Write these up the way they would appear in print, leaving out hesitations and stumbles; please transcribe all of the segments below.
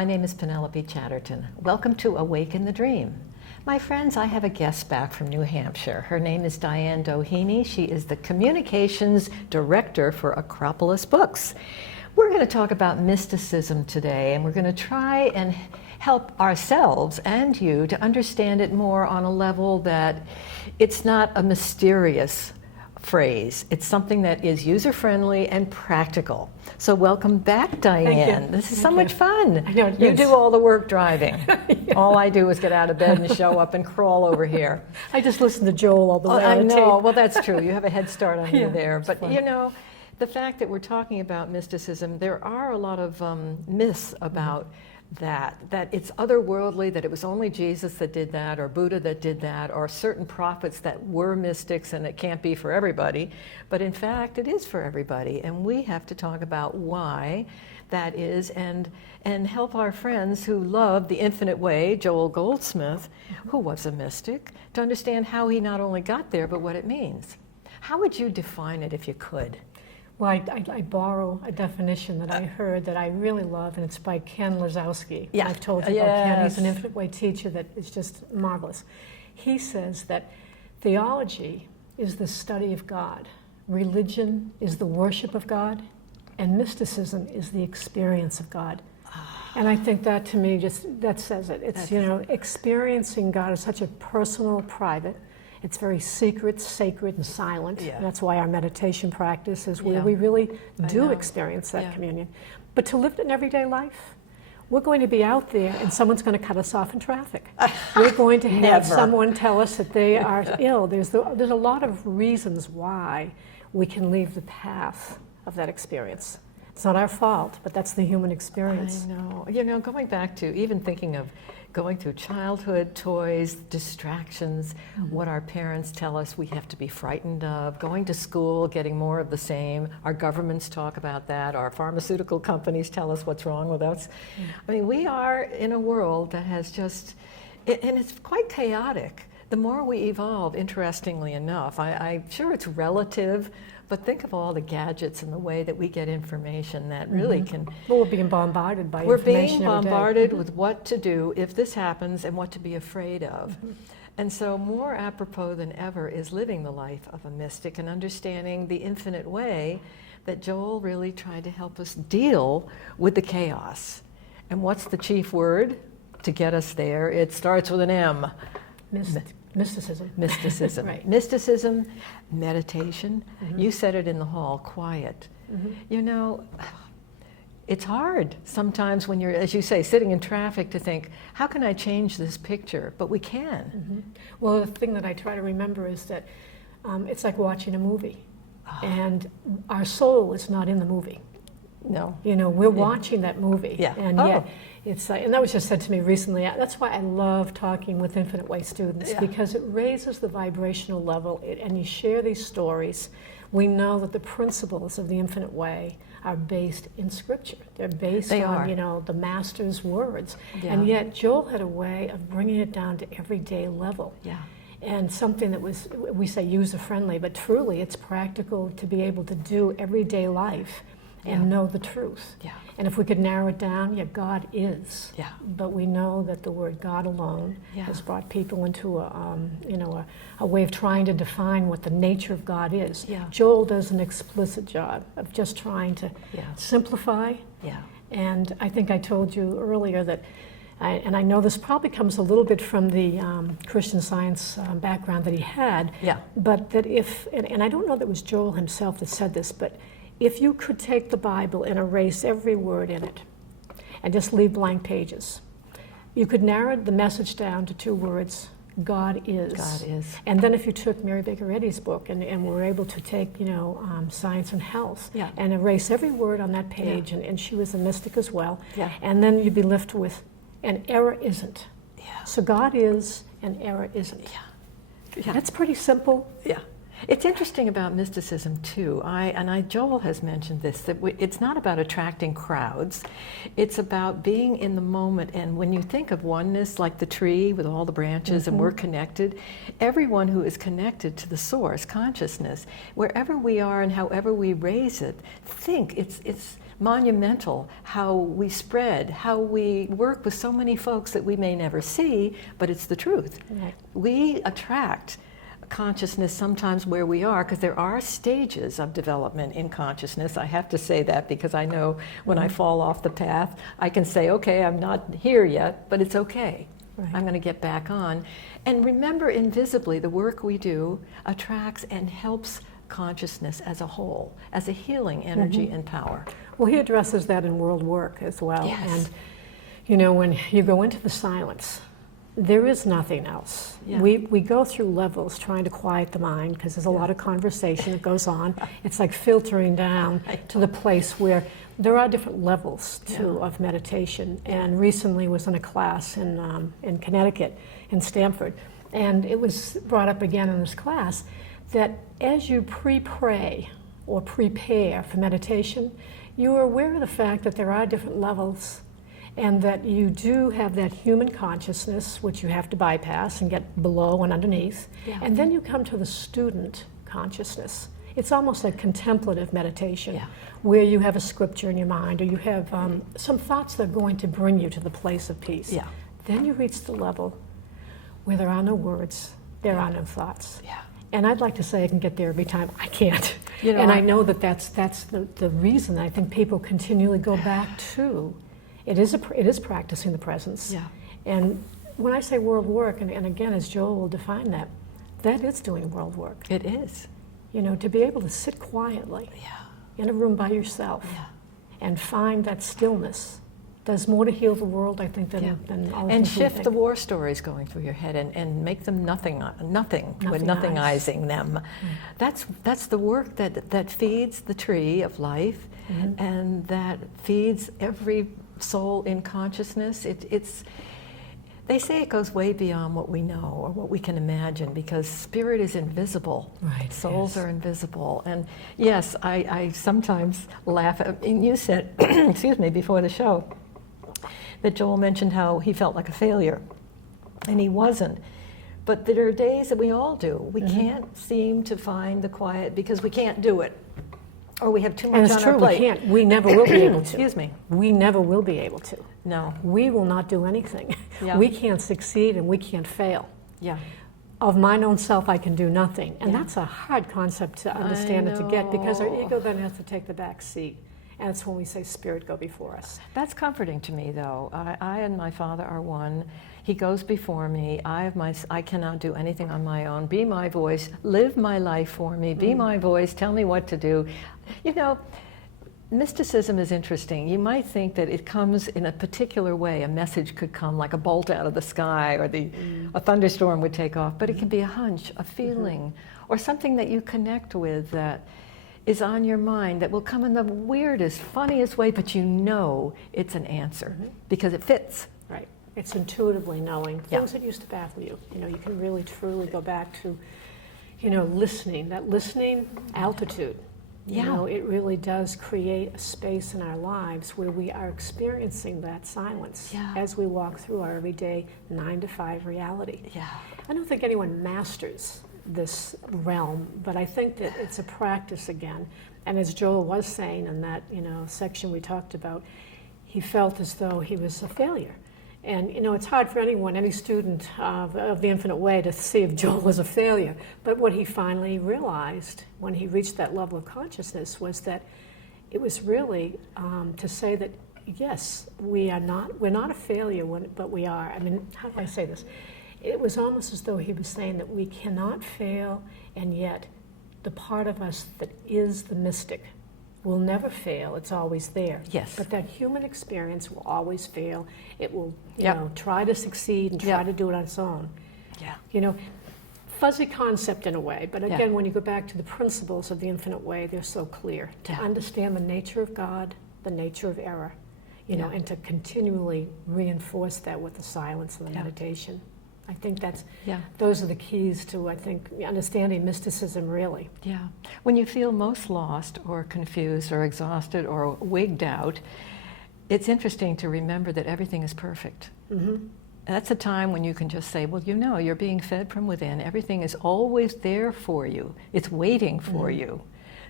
My name is Penelope Chatterton. Welcome to Awaken the Dream. My friends, I have a guest back from New Hampshire. Her name is Diane Doheny. She is the Communications Director for Acropolis Books. We're going to talk about mysticism today, and we're going to try and help ourselves and you to understand it more on a level that it's not a mysterious phrase. It's something that is user-friendly and practical. So welcome back, Diane. This is so much fun. I know, you do all the work driving. Yeah. All I do is get out of bed and show up and crawl over here. I just listen to Joel all the way. I know. Well, that's true. You have a head start on you there. But fun. You know, the fact that we're talking about mysticism, there are a lot of myths about that it's otherworldly, that it was only Jesus that did that, or Buddha that did that, or certain prophets that were mystics, and it can't be for everybody. But in fact, it is for everybody, and we have to talk about why that is, and help our friends who love the infinite way, Joel Goldsmith, who was a mystic, to understand how he not only got there, but what it means. How would you define it if you could? Well, I borrow a definition that I heard that I really love, and it's by Ken Lazowski. Yeah. I've told you about Ken. He's an infinite way teacher that is just marvelous. He says that theology is the study of God, religion is the worship of God, and mysticism is the experience of God. And I think that, to me, that says it. It's, experiencing God is such a personal, private. It's very secret, sacred, and silent. Yeah. And that's why our meditation practice is where we really do experience that communion. But to live it in everyday life, we're going to be out there and someone's going to cut us off in traffic. We're going to have someone tell us that they are ill. There's a lot of reasons why we can leave the path of that experience. It's not our fault, but that's the human experience. I know. You know, going back to even thinking of going through childhood, toys, distractions, what our parents tell us we have to be frightened of, going to school, getting more of the same. Our governments talk about that. Our pharmaceutical companies tell us what's wrong with us. I mean, we are in a world that has just, and it's quite chaotic. The more we evolve, interestingly enough, I'm sure it's relative, but think of all the gadgets and the way that we get information that really can... Well, we're being bombarded by We're information being bombarded with what to do if this happens and what to be afraid of. And so more apropos than ever is living the life of a mystic and understanding the infinite way that Joel really tried to help us deal with the chaos. And what's the chief word to get us there? It starts with an M. Mysticism. Mysticism. Right. Mysticism, meditation. You said it in the hall, quiet. You know, it's hard sometimes when you're, as you say, sitting in traffic to think, how can I change this picture? But we can. Well, the thing that I try to remember is that it's like watching a movie. And our soul is not in the movie. No. You know, we're watching that movie. Yeah. And yet, it's and that was just said to me recently. That's why I love talking with Infinite Way students, because it raises the vibrational level, and you share these stories. We know that the principles of the Infinite Way are based in Scripture. They're based on, the Master's words. Yeah. And yet, Joel had a way of bringing it down to everyday level. Yeah. And something that was, we say user-friendly, but truly it's practical to be able to do everyday life and know the truth. Yeah. And if we could narrow it down, God is. Yeah. But we know that the word God alone has brought people into a way of trying to define what the nature of God is. Yeah. Joel does an explicit job of just trying to simplify. Yeah. And I think I told you earlier that, and I know this probably comes a little bit from the Christian Science background that he had, but that and I don't know that it was Joel himself that said this, but if you could take the Bible and erase every word in it and just leave blank pages, you could narrow the message down to 2 words: God is. God is. And then if you took Mary Baker Eddy's book and were able to take, Science and Health and erase every word on that page, and she was a mystic as well, and then you'd be left with, and error isn't. Yeah. So God is, and error isn't. Yeah. That's pretty simple. Yeah. It's interesting about mysticism too. Joel has mentioned this, that it's not about attracting crowds. It's about being in the moment. And when you think of oneness, like the tree with all the branches, and we're connected, everyone who is connected to the source consciousness, wherever we are and however we raise it, think it's monumental how we spread, how we work with so many folks that we may never see, but it's the truth. Right. We attract consciousness sometimes where we are, because there are stages of development in consciousness. I have to say that because I know when I fall off the path, I can say, okay, I'm not here yet, but it's okay. Right. I'm going to get back on. And remember, invisibly, the work we do attracts and helps consciousness as a whole, as a healing energy and power. Well, he addresses that in World Work as well. Yes. And, you know, when you go into the silence, there is nothing else. Yeah. We go through levels trying to quiet the mind because there's a lot of conversation that goes on. It's like filtering down to the place where there are different levels, too, of meditation. And recently was in a class in Connecticut, in Stamford, and it was brought up again in this class that as you pre-pray or prepare for meditation, you are aware of the fact that there are different levels and that you do have that human consciousness, which you have to bypass and get below and underneath. Yeah. And then you come to the student consciousness. It's almost a contemplative meditation where you have a scripture in your mind or you have some thoughts that are going to bring you to the place of peace. Yeah. Then you reach the level where there are no words, there are no thoughts. Yeah. And I'd like to say I can get there every time. I can't. You know, and I know that that's the reason I think people continually go back to. It is practicing the presence. Yeah. And when I say world work, and again, as Joel will define that, that is doing world work. It is. You know, to be able to sit quietly in a room by yourself and find that stillness does more to heal the world, I think, than all the and things we shift think. the war stories going through your head and make them nothing with nothingizing them. That's the work that feeds the tree of life and that feeds every soul in consciousness. They say it goes way beyond what we know or what we can imagine because spirit is invisible. Right, Souls are invisible. And yes, I sometimes laugh at, and you said, excuse me, before the show, that Joel mentioned how he felt like a failure, and he wasn't. But there are days that we all do. We can't seem to find the quiet because we can't do it, or we have too much on our plate. We can't. We never will be able to. Excuse me. We never will be able to. No. We will not do anything. Yeah. We can't succeed and we can't fail. Yeah. Of mine own self, I can do nothing. And that's a hard concept to understand and to get because our know. ego then has to take the back seat. And it's when we say spirit go before us. That's comforting to me, though. I and my Father are one. He goes before me. I cannot do anything on my own. Be my voice. Live my life for me. Be my voice. Tell me what to do. You know, mysticism is interesting. You might think that it comes in a particular way. A message could come like a bolt out of the sky, or a thunderstorm would take off. But it can be a hunch, a feeling, or something that you connect with that is on your mind that will come in the weirdest, funniest way, but you know it's an answer because it fits. Right. It's intuitively knowing things that used to baffle you. You know, you can really truly go back to, you know, listening. That listening altitude. You know, it really does create a space in our lives where we are experiencing that silence as we walk through our everyday 9-to-5 reality. Yeah. I don't think anyone masters this realm, but I think that it's a practice again. And as Joel was saying in that, you know, section we talked about, he felt as though he was a failure. And, you know, it's hard for anyone, any student of the Infinite Way to see if Joel was a failure. But what he finally realized when he reached that level of consciousness was that it was really to say that, yes, we're not a failure, but we are. I mean, how do I say this? It was almost as though he was saying that we cannot fail, and yet the part of us that is the mystic will never fail. It's always there. Yes. But that human experience will always fail. It will, you know, try to succeed and try to do it on its own. Yeah. You know, fuzzy concept in a way, but again, when you go back to the principles of the Infinite Way, they're so clear. To understand the nature of God, the nature of error, you know, and to continually reinforce that with the silence and the meditation. I think those are the keys to, I think, understanding mysticism really. Yeah. When you feel most lost or confused or exhausted or wigged out, it's interesting to remember that everything is perfect. That's a time when you can just say, well, you know, you're being fed from within. Everything is always there for you. It's waiting for you.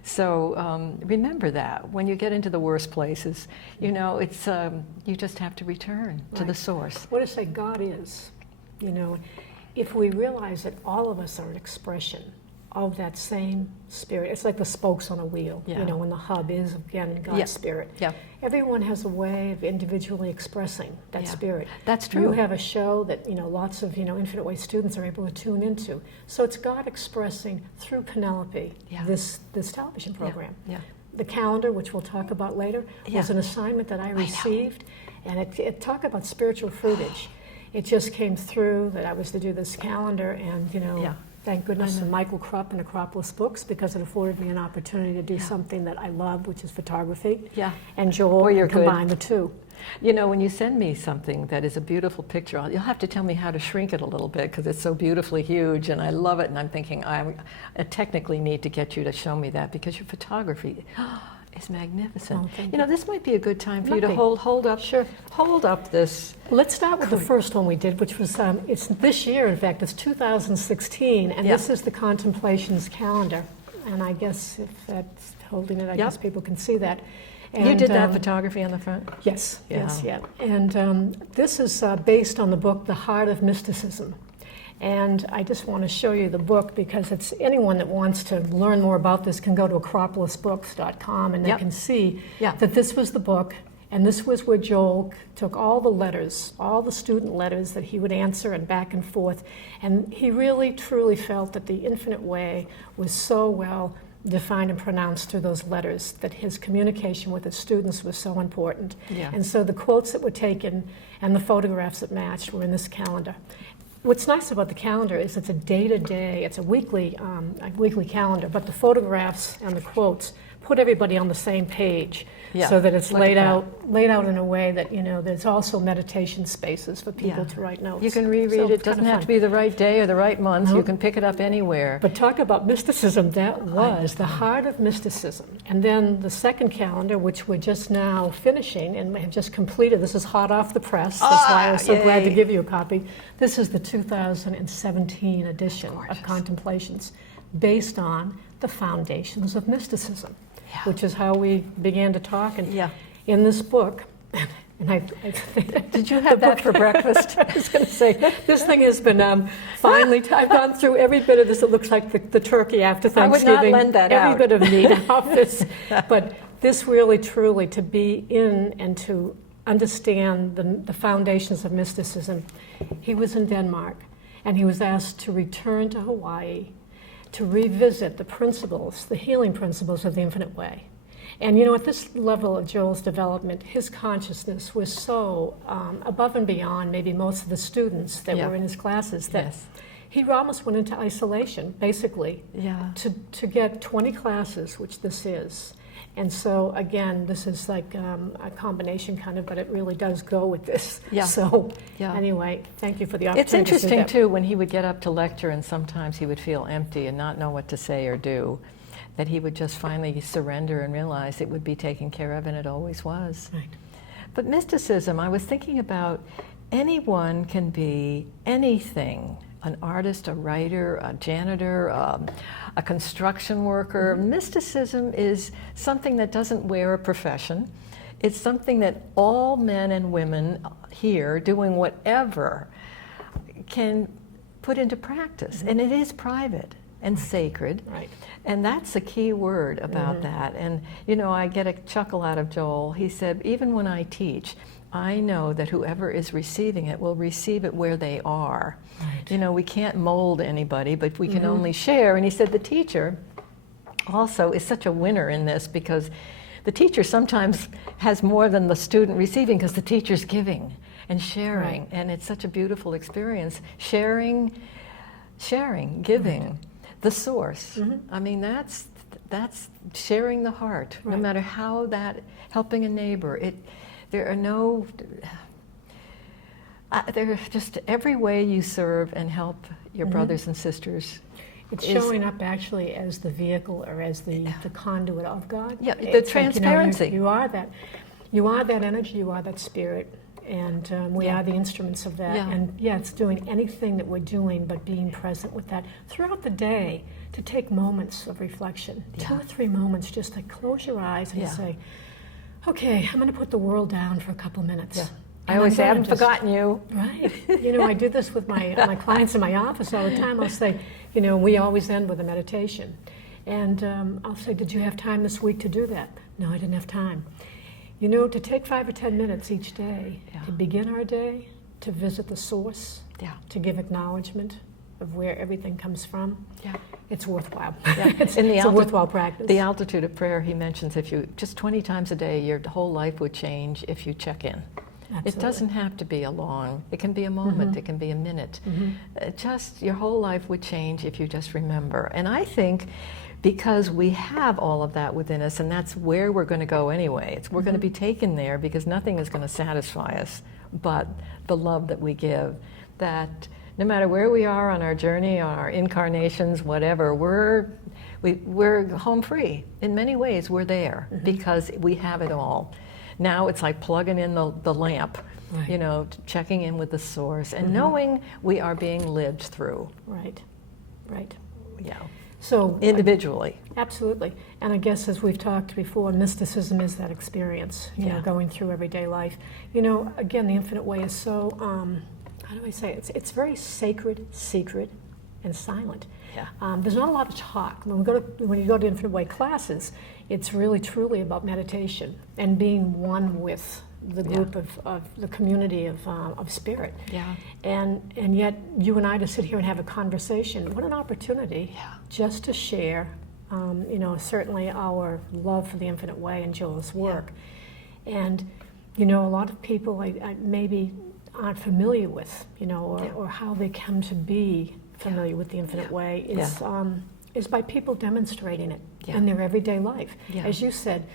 So remember that when you get into the worst places, you know, it's you just have to return to the source. What I say, God is, you know, if we realize that all of us are an expression of that same spirit. It's like the spokes on a wheel, you know, when the hub is, again, God's spirit. Yeah. Everyone has a way of individually expressing that spirit. That's true. You have a show that, you know, lots of, you know, Infinite Way students are able to tune into. So it's God expressing through Penelope this television program. The calendar, which we'll talk about later, was an assignment that I received, and it talked about spiritual fruitage. It just came through that I was to do this calendar, and, you know, thank goodness for Michael Krupp and Acropolis Books, because it afforded me an opportunity to do something that I love, which is photography. And Joel combine the two. You know, when you send me something that is a beautiful picture, you'll have to tell me how to shrink it a little bit, because it's so beautifully huge, and I love it, and I'm thinking I technically need to get you to show me that, because your photography is magnificent. You know, this might be a good time for you to hold up this. Let's start with the first one we did, which was, it's this year, in fact, it's 2016, and this is the Contemplations calendar. And I guess if that's holding it, I guess people can see that. And, you did that photography on the front? Yes, And this is based on the book, The Heart of Mysticism. And I just want to show you the book, because it's anyone that wants to learn more about this can go to acropolisbooks.com, and they can see that this was the book, and this was where Joel took all the letters, all the student letters that he would answer and back and forth. And he really, truly felt that the Infinite Way was so well defined and pronounced through those letters, that his communication with his students was so important. And so the quotes that were taken and the photographs that matched were in this calendar. What's nice about the calendar is it's a day-to-day, it's a weekly calendar, but the photographs and the quotes put everybody on the same page, so that it's laid out in a way that, you know, there's also meditation spaces for people to write notes. You can reread it. It doesn't have to be the right day or the right month. You can pick it up anywhere. But talk about mysticism, that was the heart of mysticism. And then the second calendar, which we're just now finishing and have just completed, this is hot off the press. That's why I was so glad to give you a copy. This is the 2017 edition of Contemplations, based on the foundations of mysticism, which is how we began to talk. And in this book, and I did you have that for breakfast? I was going to say, this thing has been finally, I've gone through every bit of this. It looks like the turkey after Thanksgiving. I would not lend that every out. bit of meat off this. But this really, truly, to be in and to understand the foundations of mysticism. He was in Denmark, and he was asked to return to Hawaii to revisit the principles, the healing principles of the Infinite Way. And you know, at this level of Joel's development, his consciousness was so above and beyond maybe most of the students that were in his classes that he almost went into isolation, basically, to get 20 classes, which this is. And so, again, this is like a combination kind of, but it really does go with this. So, anyway, thank you for the opportunity. It's interesting, too, when he would get up to lecture and sometimes he would feel empty and not know what to say or do, that he would just finally surrender and realize it would be taken care of, and it always was. But mysticism, I was thinking about, anyone can be anything. An artist, a writer, a janitor, a construction worker. Mysticism is something that doesn't wear a profession. It's something that all men and women here doing whatever can put into practice. And it is private and sacred. And that's the key word about that. And you know, I get a chuckle out of Joel. He said, even when I teach, I know that whoever is receiving it will receive it where they are. You know, we can't mold anybody, but we can only share. And he said the teacher also is such a winner in this, because the teacher sometimes has more than the student receiving, because the teacher's giving and sharing. And it's such a beautiful experience. Sharing, giving, the source. I mean, that's sharing the heart, no matter how that, helping a neighbor. There are no, there just every way you serve and help your brothers and sisters. It's showing up actually as the vehicle or as the conduit of God. The transparency. Like, you are that energy, you are that spirit, and we are the instruments of that. And it's doing anything that we're doing, but being present with that throughout the day, to take moments of reflection, 2 or 3 moments, just to close your eyes and say, okay, I'm going to put the world down for a couple minutes. I always say, I haven't forgotten you. Right. I do this with my clients in my office all the time. I'll say, we always end with a meditation. And I'll say, did you have time this week to do that? No, I didn't have time. To take 5 or 10 minutes each day to begin our day, to visit the source, to give acknowledgement of where everything comes from, it's worthwhile. It's a worthwhile practice. The altitude of prayer, he mentions, if you just 20 times a day, your whole life would change if you check in. Absolutely. It doesn't have to be a long, it can be a moment, it can be a minute. Just your whole life would change if you just remember. And I think because we have all of that within us, and that's where we're going to go anyway. We're going to be taken there because nothing is going to satisfy us but the love that we give. That no matter where we are on our journey, on our incarnations, whatever, we're home free. In many ways, we're there because we have it all. Now it's like plugging in the lamp, checking in with the source and knowing we are being lived through. Right. Yeah. So individually. Absolutely. And I guess as we've talked before, mysticism is that experience, going through everyday life. Again, the infinite way is so, how do I say it? It's very sacred, secret, and silent. There's not a lot of talk. When you go to Infinite Way classes, it's really truly about meditation and being one with the group of the community of spirit. And yet you and I to sit here and have a conversation, what an opportunity just to share, certainly our love for the Infinite Way and Joel's work. And, a lot of people I maybe aren't familiar with, or how they come to be familiar with the Infinite Way is by people demonstrating it in their everyday life. As you said,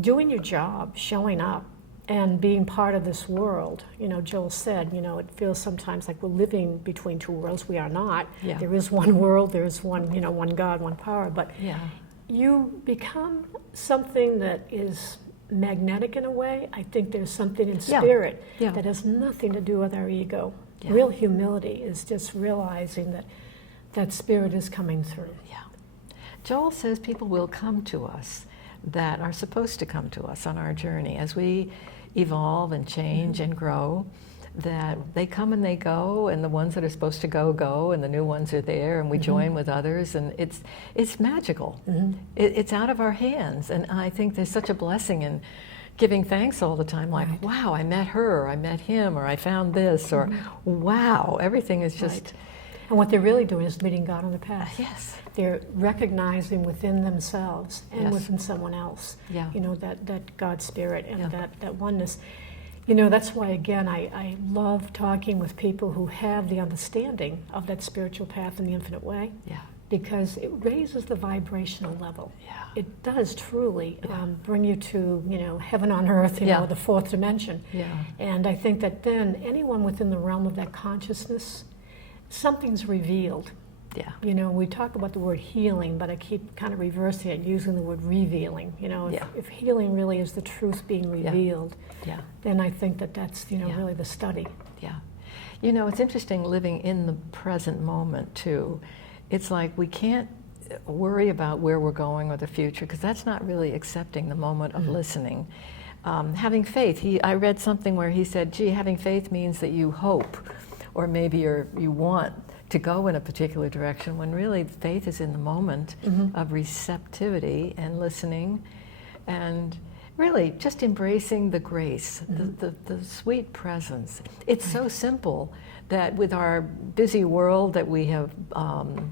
doing your job, showing up, and being part of this world. Joel said, it feels sometimes like we're living between two worlds. We are not. There is one world, there is one, one God, one power. But you become something that is magnetic in a way. I think there's something in spirit that has nothing to do with our ego. Real humility is just realizing that spirit is coming through. Joel says people will come to us that are supposed to come to us on our journey as we evolve and change and grow, that they come and they go, and the ones that are supposed to go, and the new ones are there, and we join with others, and it's magical. It's out of our hands, and I think there's such a blessing in giving thanks all the time, like, wow, I met her, or I met him, or I found this, or wow, everything is just... And what they're really doing is meeting God on the path. Yes. They're recognizing within themselves and within someone else, that God spirit and that oneness. That's why, again, I love talking with people who have the understanding of that spiritual path in the Infinite Way, because it raises the vibrational level. It does truly bring you to, heaven on earth, the fourth dimension. And I think that then anyone within the realm of that consciousness, something's revealed. We talk about the word healing, but I keep kind of reversing it, using the word revealing. If healing really is the truth being revealed, then I think that's, really the study. It's interesting living in the present moment, too. It's like we can't worry about where we're going or the future, because that's not really accepting the moment of listening. Having faith, I read something where he said, having faith means that you hope, or maybe you want to go in a particular direction, when really faith is in the moment of receptivity and listening, and really just embracing the grace, the sweet presence. It's so simple that with our busy world that we have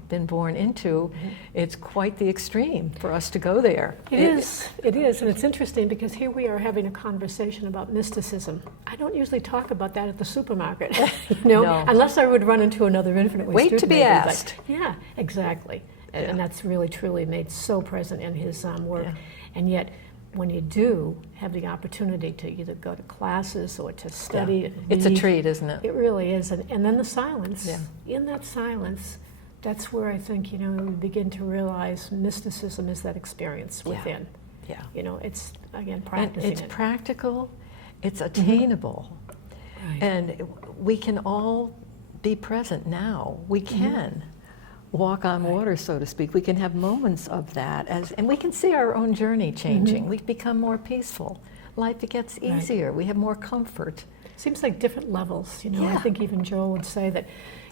been born into, it's quite the extreme for us to go there. It is, and it's interesting because here we are having a conversation about mysticism. I don't usually talk about that at the supermarket, No. Unless I would run into another Infinite Way Wait student to be maybe, asked. Yeah, exactly. And that's really, truly made so present in his work. And yet, when you do have the opportunity to either go to classes or to study, it's a treat, isn't it? It really is. And then the silence. In that silence, that's where I think, we begin to realize mysticism is that experience within. It's, again, practicing and it's practical, it's attainable. Right. And we can all be present now. We can walk on water, so to speak. We can have moments of that, and we can see our own journey changing. We become more peaceful. Life gets easier. We have more comfort. Seems like different levels, you know. Yeah. I think even Joel would say that,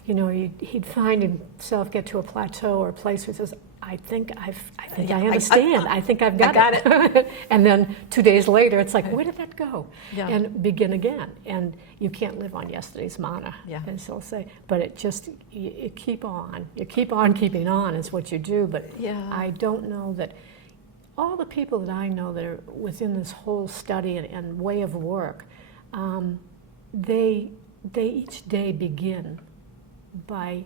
you know, he'd find himself get to a plateau or a place where he says, I think I understand. I think I've got it. And then 2 days later, it's like, where did that go? Yeah. And begin again. And you can't live on yesterday's manna, as they'll say. But it just, you keep on. You keep on keeping on is what you do. But I don't know that all the people that I know that are within this whole study and way of work, they each day begin by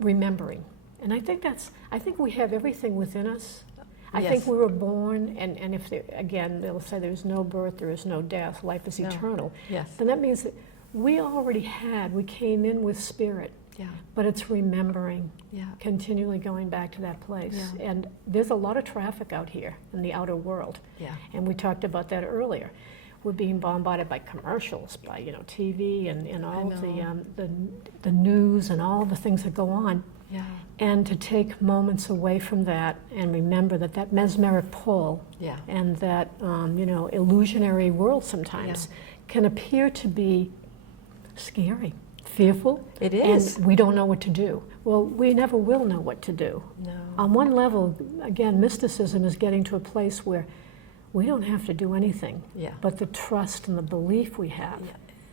remembering. And I think we have everything within us. I think we were born, and if again, they'll say there's no birth, there is no death, life is eternal. Yes. Then that means that we came in with spirit. Yeah. But it's remembering, continually going back to that place. Yeah. And there's a lot of traffic out here in the outer world. Yeah. And we talked about that earlier. We're being bombarded by commercials, by TV and all the news and all the things that go on. Yeah. And to take moments away from that and remember that mesmeric pull and that illusionary world sometimes can appear to be scary, fearful. It is. And we don't know what to do. Well, we never will know what to do. No. On one level, again, mysticism is getting to a place where we don't have to do anything, but the trust and the belief we have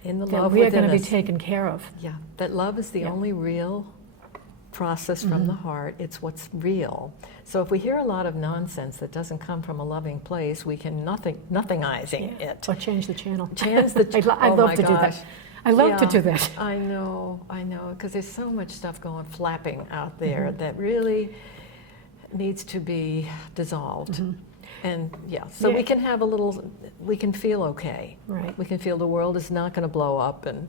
in the that love we are within going to be us. taken care of. Yeah, that love is the only real process from the heart. It's what's real. So if we hear a lot of nonsense that doesn't come from a loving place, we can nothingizing it. Or change the channel. Change the I'd love to do that. I love to do that. I know, because there's so much stuff flapping out there that really needs to be dissolved. And so we can have we can feel okay. Right. We can feel the world is not going to blow up and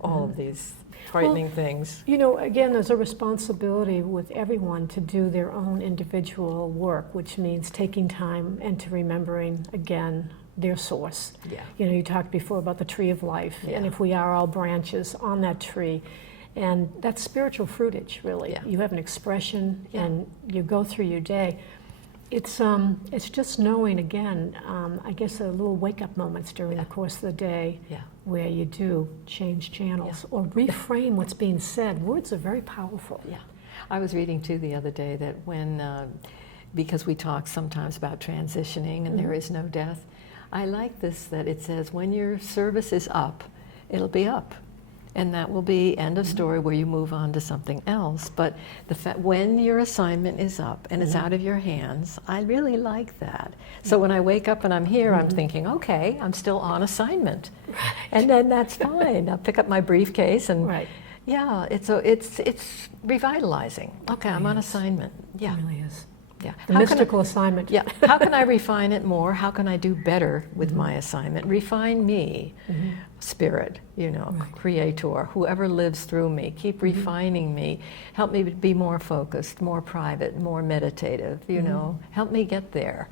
all of these frightening things. You know, again, there's a responsibility with everyone to do their own individual work, which means taking time and to remembering, again, their source. Yeah. You know, you talked before about the tree of life, and if we are all branches on that tree, and that's spiritual fruitage, really. Yeah. You have an expression, and you go through your day. It's just knowing, again, I guess, a little wake-up moments during the course of the day where you do change channels or reframe what's being said. Words are very powerful. Yeah. I was reading, too, the other day that when, because we talk sometimes about transitioning and there is no death, I like this, that it says, when your service is up, it'll be up. And that will be end of story where you move on to something else. But when your assignment is up and it's out of your hands, I really like that. So when I wake up and I'm here, I'm thinking, okay, I'm still on assignment. Right. And then that's fine. I'll pick up my briefcase and it's revitalizing. Okay, I'm on assignment. Yeah. It really is. Yeah. The mystical assignment. Yeah. How can I refine it more? How can I do better with my assignment? Refine me, spirit, creator, whoever lives through me. Keep refining me. Help me be more focused, more private, more meditative, Help me get there.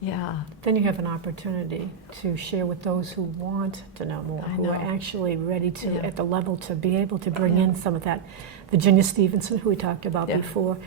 Yeah. Then you have an opportunity to share with those who want to know more, who are actually ready to, at the level, to be able to bring in some of that. Virginia Stevenson, who we talked about before.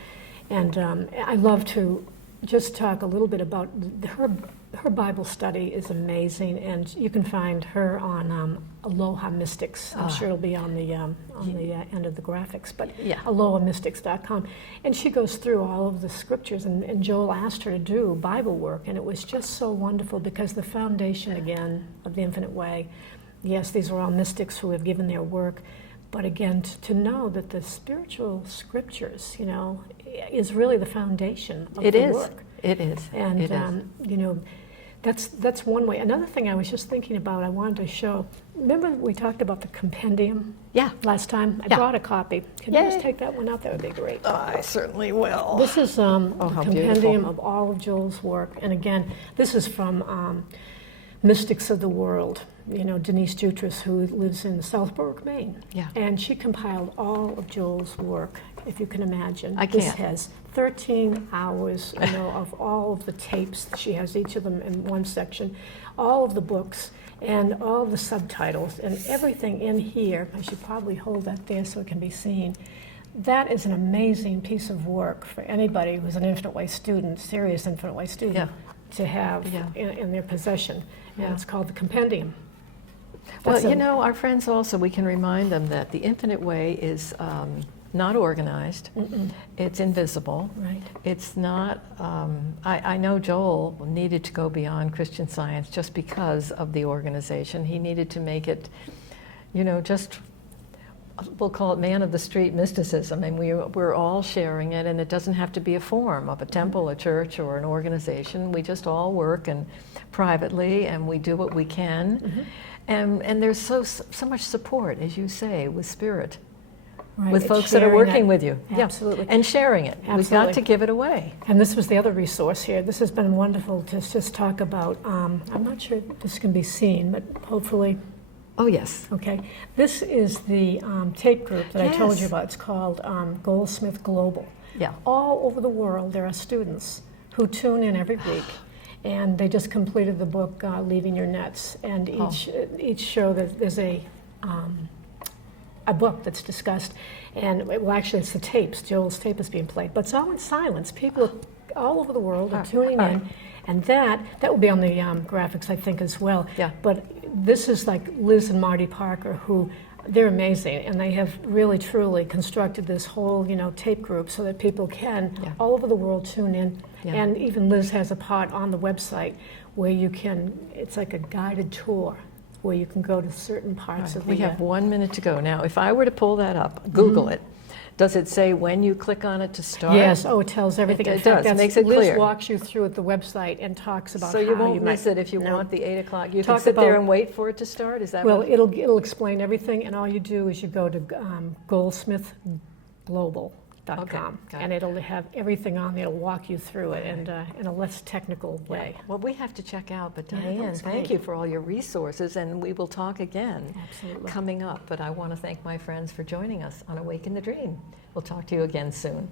And I love to just talk a little bit about her Bible study is amazing, and you can find her on Aloha Mystics. I'm sure it'll be on the end of the graphics, but AlohaMystics.com. And she goes through all of the scriptures, and Joel asked her to do Bible work, and it was just so wonderful because the foundation, again, of the Infinite Way, yes, these are all mystics who have given their work, but again, to know that the spiritual scriptures, is really the foundation of the work. It is. And, it is. That's one way. Another thing I was just thinking about, I wanted to show, remember we talked about the Compendium last time? I brought a copy. Can you just take that one out? That would be great. I certainly will. This is a compendium beautiful. of all of Joel's work. And again, this is from Mystics of the World. Denice Jutras, who lives in Southborough, Maine. Yeah. And she compiled all of Joel's work, if you can imagine. This has 13 hours, of all of the tapes. She has each of them in one section, all of the books. And all the subtitles and everything in here, I should probably hold that there so it can be seen. That is an amazing piece of work for anybody who's an Infinite Way student, serious Infinite Way student, to have in their possession. And it's called the Compendium. Well, you know, our friends also, we can remind them that the Infinite Way is not organized. It's invisible. Right. It's not, I know Joel needed to go beyond Christian Science just because of the organization. He needed to make it, you know, just, we'll call it man of the street mysticism, and we're all sharing it, and it doesn't have to be a form of a temple, a church, or an organization. We just all work and privately, and we do what we can. And there's so much support, as you say, with spirit. Right. With It's folks that are sharing working it. with you. Absolutely. And sharing it. We've got to give it away. And this was the other resource here. This has been wonderful to just talk about. I'm not sure if this can be seen, but hopefully. Oh, yes. Okay. This is the tape group that I told you about. It's called Goldsmith Global. Yeah. All over the world, there are students who tune in every week. And they just completed the book, Leaving Your Nets. And each show, there's a book that's discussed, and well, actually it's the tapes. Joel's tape is being played, but it's all in silence. People all over the world are tuning in, and that will be on the graphics, I think, as well. Yeah. But this is like Liz and Marty Parker, who they're amazing, and they have really truly constructed this whole, you know, tape group so that people can all over the world tune in. And even Liz has a part on the website where you can. It's like a guided tour, where you can go to certain parts of the... We have 1 minute to go. Now, if I were to pull that up, Google it, does it say when you click on it to start? Yes, it tells everything. It does, it makes it clear. Liz walks you through at the website and talks about so how you won't might miss it if you want the 8 o'clock. You Talk can sit there about- and wait for it to start? Is that Well, what? it'll explain everything, and all you do is you go to goldsmithglobal.com, and it'll have everything on there. It'll walk you through it and in a less technical way. Well, we have to check out, but Yeah, Diane, that's thank great. you for all your resources, and we will talk again Absolutely. coming up. But I want to thank my friends for joining us on Awaken the Dream. We'll talk to you again soon.